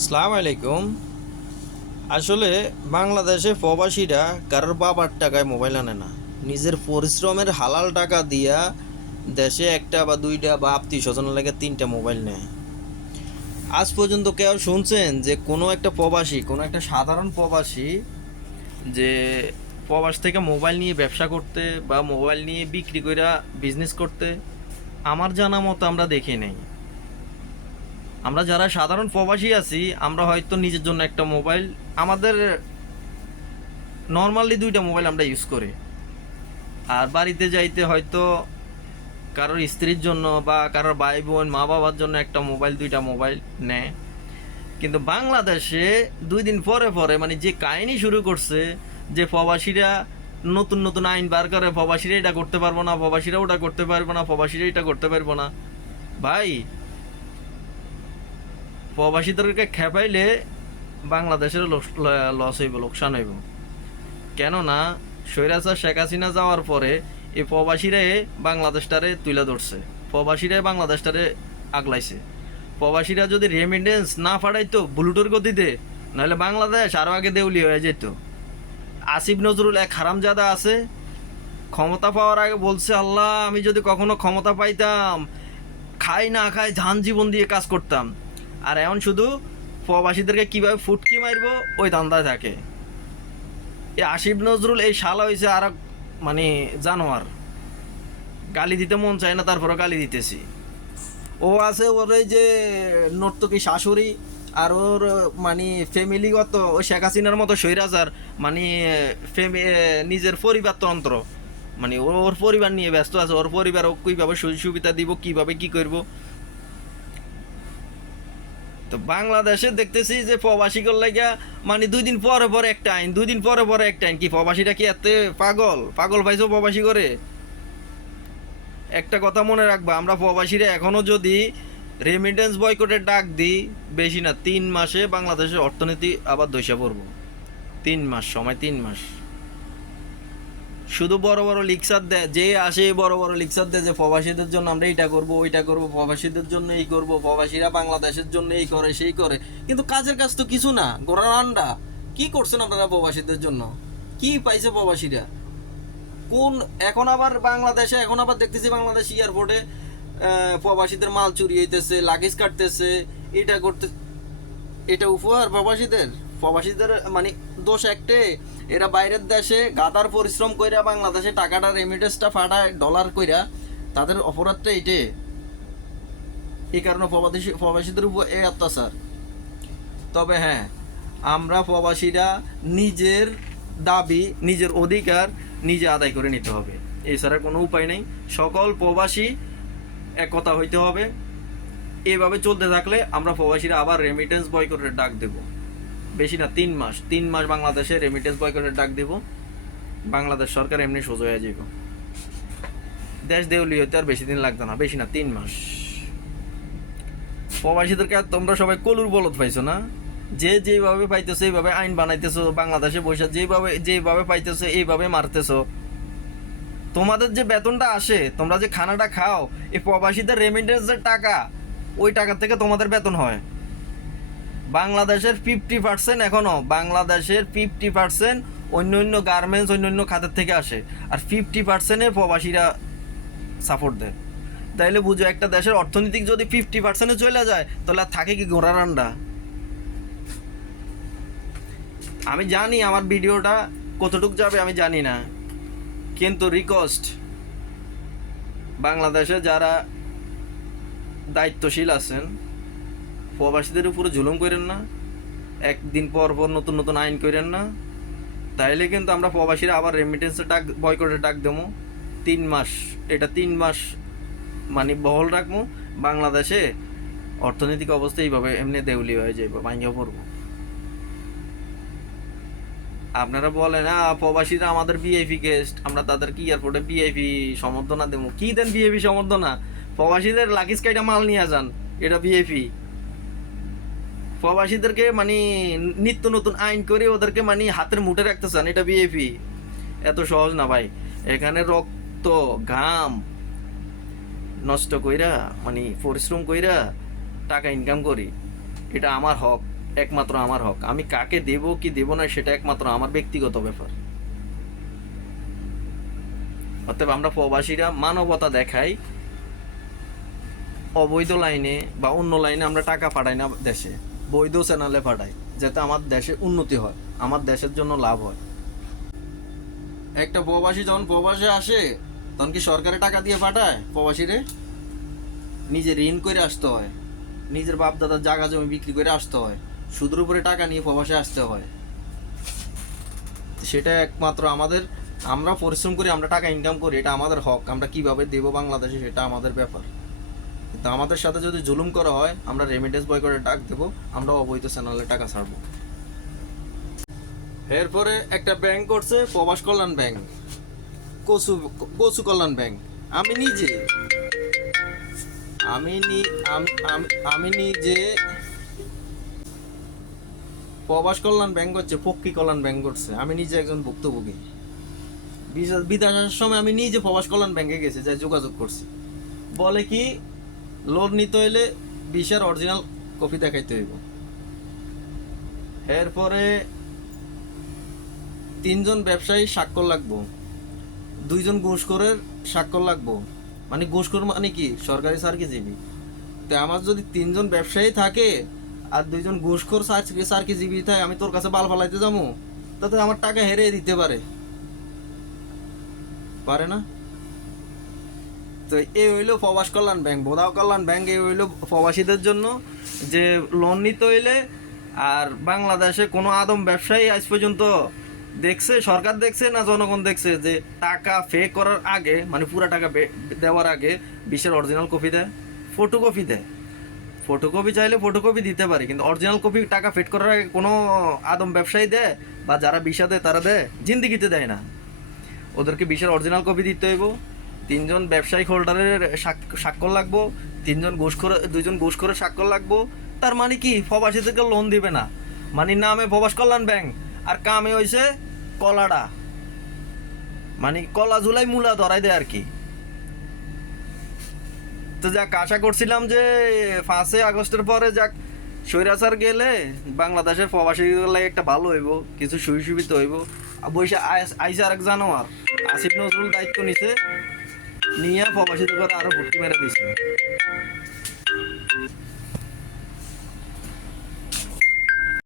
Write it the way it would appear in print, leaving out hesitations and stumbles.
আসসালামু আলাইকুম। আসলে বাংলাদেশে প্রবাসীরা কারোর বাবার টাকায় মোবাইল আনে না, নিজের পরিশ্রমের হালাল টাকা দিয়া দেশে একটা বা দুইটা বা আত্মীয় স্বজনের লাগে তিনটা মোবাইল নেয়। আজ পর্যন্ত কেউ শুনছেন যে কোনো একটা প্রবাসী, কোনো একটা সাধারণ প্রবাসী যে প্রবাস থেকে মোবাইল নিয়ে ব্যবসা করতে বা মোবাইল নিয়ে বিক্রি করে বিজনেস করতে? আমার জানা মতো আমরা দেখি নাই। আমরা যারা সাধারণ প্রবাসী আছি, আমরা হয়তো নিজের জন্য একটা মোবাইল, আমাদের নর্মালি দুইটা মোবাইল আমরা ইউজ করি। আর বাড়িতে যাইতে হয়তো কারোর স্ত্রীর জন্য বা কারোর ভাই বোন মা বাবার জন্য একটা মোবাইল, দুইটা মোবাইল নেয়। কিন্তু বাংলাদেশে 2 দিন পরে পরে মানে যে কাহিনী শুরু করছে যে প্রবাসীরা নতুন নতুন আইন বার করে, প্রবাসীরা এটা করতে পারবো না, প্রবাসীরা ওটা করতে পারবো না, প্রবাসীরা এটা করতে পারবো না। ভাই, প্রবাসীদেরকে খেপাইলে বাংলাদেশের লস হইব, লোকসান হইব। কেননা স্বৈরাচার শেখ হাসিনা যাওয়ার পরে এই প্রবাসীরাই বাংলাদেশটারে তুলে ধরছে, প্রবাসীরাই বাংলাদেশটারে আগলাইছে। প্রবাসীরা যদি রেমিটেন্স না পাঠাইতো বুলুটোর গতিতে, নাহলে বাংলাদেশ আরও আগে দেউলি হয়ে যেত। আসিফ নজরুল এক হারামজাদা আছে, ক্ষমতা পাওয়ার আগে বলছে, আল্লাহ আমি যদি কখনো ক্ষমতা পাইতাম, খাই না খাই ধান জীবন দিয়ে কাজ করতাম। আর এখন শুধু প্রবাসীদেরকে কীভাবে ফুটকি মারবো ওই ধান্দায় থাকে। এই আসিফ নজরুল এই শালা হয়েছে আর মানে জানোয়ার। গালি দিতে মন চায় না, তারপরে গালি দিতেছি। ও আছে ওর এই যে নর্তকী শাশুড়ি, আর ওর মানে ফ্যামিলিগত ওই শেখ হাসিনার মতো স্বৈরাচার, মানে নিজের পরিবারতন্ত্র, মানে ওর পরিবার নিয়ে ব্যস্ত আছে। ওর পরিবার ও কীভাবে সুযোগ সুবিধা দিব, কীভাবে কী করব। তো বাংলাদেশে দেখতেছি যে প্রবাসীগুলো লাগিয়া মানে 2 দিন পরে পরে একটা আইন, 2 দিন পরে পরে একটা আইন। কি প্রবাসীটা কি এত পাগল? পাগল পাইছো প্রবাসী করে? একটা কথা মনে রাখবা, আমরা প্রবাসীরা এখনও যদি রেমিটেন্স বয়কটের ডাক দিই, বেশি না 3 মাসে বাংলাদেশের অর্থনীতি আবার ধসে পড়বো। 3 মাস সময়, 3 মাস। শুধু বড় বড় লিকচার দেয়, যে আসে বড় বড় লিকচার দেয় যে প্রবাসীদের জন্য আমরা এইটা করবো ওইটা করবো, প্রবাসীদের জন্য এই করবো, প্রবাসীরা বাংলাদেশের জন্য এই করে সেই করে। কিন্তু কাজের কাজ তো কিছু না, গোড়ার আন্ডা। কি করছেন আপনারা প্রবাসীদের জন্য? কি পাইছে প্রবাসীরা? কোন এখন আবার বাংলাদেশে, এখন আবার দেখতেছি বাংলাদেশ এয়ারপোর্টে প্রবাসীদের মাল চুরি হইতেছে, লাগেজ কাটতেছে, এটা করতে। এটা উপহার প্রবাসীদের? প্রবাসীদের মানে দোষ একটে, এরা বাইরের দেশে গাদার পরিশ্রম কইরা বাংলাদেশে টাকাটা রেমিটেন্সটা ফাটায় ডলার কইরা, তাদের অপরাধটা এইটে। এই কারণে প্রবাসীদের উপর এই অত্যাচার। তবে হ্যাঁ, আমরা প্রবাসীরা নিজের দাবি, নিজের অধিকার নিজে আদায় করে নিতে হবে, এছাড়া কোনো উপায় নেই। সকল প্রবাসী একতা হইতে হবে। এভাবে চলতে থাকলে আমরা প্রবাসীরা আবার রেমিটেন্স বয়কটের ডাক দেব। বেশি না 3 মাস, 3 মাস বাংলাদেশে রেমিটেন্স বয়কটের ডাক দেব। বাংলাদেশ সরকার এমনি সোজা হয়ে যাব, দেশ দেউলি হইতে আর বেশি দিন লাগতো না, বেশি না 3 মাস। প্রবাসীদেরকে তোমরা সবাই কলুর বলদ পাইছো না? যে যেভাবে পাইতেছো এইভাবে আইন বানাইতেছো, বাংলাদেশে বসে যেভাবে যেভাবে পাইতেছো এইভাবে মারতেছো। তোমাদের যে বেতনটা আসে, তোমরা যে খানাটা খাও, এই প্রবাসীদের রেমিটেন্সের টাকা, ওই টাকা থেকে তোমাদের বেতন হয়। বাংলাদেশের 50% এখনো, বাংলাদেশের 50% অন্য অন্য গার্মেন্টস, অন্য অন্য খাতের থেকে আসে, আর 50% প্রবাসীরা সাপোর্ট দেয়। তাইলে বুঝো, একটা দেশের অর্থনৈতিক যদি 50% চলে যায়, তাহলে আর থাকে কি ঘোড়ার আন্ডা? আমি জানি আমার ভিডিওটা কতটুক যাবে আমি জানি না, কিন্তু রিকোয়েস্ট, বাংলাদেশে যারা দায়িত্বশীল আছেন, প্রবাসীদের উপরে জুলুম করেন না, একদিন পর পর নতুন নতুন আইন করেন না। তাইলে কিন্তু আমরা প্রবাসীরা আবার রেমিটেন্সের ডাক, বয়কটের ডাক দেবো। 3 মাস, এটা 3 মাস মানে বহল রাখবো। বাংলাদেশে অর্থনৈতিক অবস্থা এইভাবে এমনি দেউলি হয়ে যাইব, ভাঙিয়ে পড়বো। আপনারা বলেন প্রবাসীরা আমাদের ভিআইপি গেস্ট, আমরা তাদেরকে এয়ারপোর্টে ভিআইপি সম্বর্ধনা দেবো। কি দেন ভিআইপি সম্বর্ধনা? প্রবাসীদের লাগেজ কাইটা মাল নিয়ে যান, এটা ভিআইপি? প্রবাসীদেরকে মানে নিত্য নতুন আইন করে ওদেরকে মানে হাতের মুঠে রাখতে চান, এটা ভিআইপি? এত সহজ না ভাই। এখানে রক্ত ঘাম নষ্ট কইরা মানে পরিশ্রম কইরা টাকা ইনকাম করি, এটা আমার হক। একমাত্র আমার হক। আমি কাকে দেব কি দেব না সেটা একমাত্র আমার ব্যক্তিগত ব্যাপার। অতএব আমরা প্রবাসীরা মানবতা দেখাই, অবৈধ লাইনে বা অন্য লাইনে আমরা টাকা পাঠাই না দেশে, বৈধ চ্যানেলে পাঠাই, যাতে আমার দেশে উন্নতি হয়, আমার দেশের জন্য লাভ হয়। একটা প্রবাসী যখন প্রবাসে আসে তখন কি সরকারে টাকা দিয়ে পাঠায় প্রবাসীরে? নিজে ঋণ করে আসতে হয়, নিজের বাপ দাদার জায়গা জমি বিক্রি করে আসতে হয়, সুদের উপরে টাকা নিয়ে প্রবাসে আসতে হয়। সেটা একমাত্র আমাদের, আমরা পরিশ্রম করি, আমরা টাকা ইনকাম করি, এটা আমাদের হক। আমরা কিভাবে দেব বাংলাদেশে সেটা আমাদের ব্যাপার। কিন্তু আমাদের সাথে যদি জুলুম করা হয়, আমরা রেমিটেন্স বয়কটের ডাক দেবো, আমরা অবৈধ চ্যানেলে টাকা ছাড়বো। এরপরে একটা ব্যাংক করছে প্রবাস কল্যাণ ব্যাংক, কচু কচু কল্যাণ ব্যাংক। আমি নিজে আমি নি- আমি আমি- আমি নিজে প্রবাস কল্যাণ ব্যাংক করছে, পক্ষী কল্যাণ ব্যাংক করছে। আমি নিজে একজন ভুক্তভোগী। বিদেশ আসার সময় আমি নিজে প্রবাস কল্যাণ ব্যাংকে গেছি, যাই যোগাযোগ করছি। বলে কি, লোন নিতে হইলে ভিসার অরিজিনাল কপি দেখাইতে হইব। এরপরে 3জন ব্যবসায়ী স্বাক্ষর লাগবো, 2জন ঘুষখোরের স্বাক্ষর লাগবো। মানে ঘুষখোর মানে কি, সরকারি চাকরিজীবী। তো আমার যদি 3জন ব্যবসায়ী থাকে আর 2জন ঘুষখোর চাকরিজীবী থাকে, আমি তোর কাছে বাল ফালাইতে যাবো? তাতে আমার টাকা হেরে দিতে পারে, পারে না? তো এই হইলো প্রবাস কল্যাণ ব্যাংক, বোধাও কল্যাণ ব্যাংক। এই হইলো প্রবাসীদের জন্য, যে লোন নিতে হইলে। আর বাংলাদেশে কোনো আদম ব্যবসায়ী আজ পর্যন্ত দেখছে, সরকার দেখছে না জনগণ দেখছে, যে টাকা ফেক করার আগে, মানে পুরা টাকা দেওয়ার আগে বিশের অরিজিনাল কপি দেয়, ফটোকপি দেয়? ফটোকপি চাইলে ফটোকপি দিতে পারে, কিন্তু অরিজিনাল কপি টাকা ফেট করার আগে কোনো আদম ব্যবসায়ী দেয়? বা যারা ভিসা দেয় তারা দেয়? জিন্দিগিতে দেয় না। ওদেরকে ভিসার অরিজিনাল কপি দিতে হইব। 3জন ব্যবসায়িক হোল্ডারের স্বাক্ষর লাগবো, 2জন ঘুষখোরের স্বাক্ষর লাগবো। তার মানে কি, প্রবাসীদেরকে লোন দিবে না? মানে নামে প্রবাস কল্যাণ ব্যাংক আর কামে হইছে কলাডা, মানে কলা ঝুলাই মূলা ধরাই দেয় আর কি। তো যাক, আশা করছিলাম যে 5 আগস্টের পরে যাক স্বৈরাচার গেলে বাংলাদেশের প্রবাসীগুলো একটা ভালো হইব, কিছু সুবিধা হইব। বৈশা আইসা আরেক জানোয়ার আসিফ নজরুল দায়িত্ব নিছে, নিয়ে প্রবাসীদের করে আরো ভর্তি মেরে দিছে।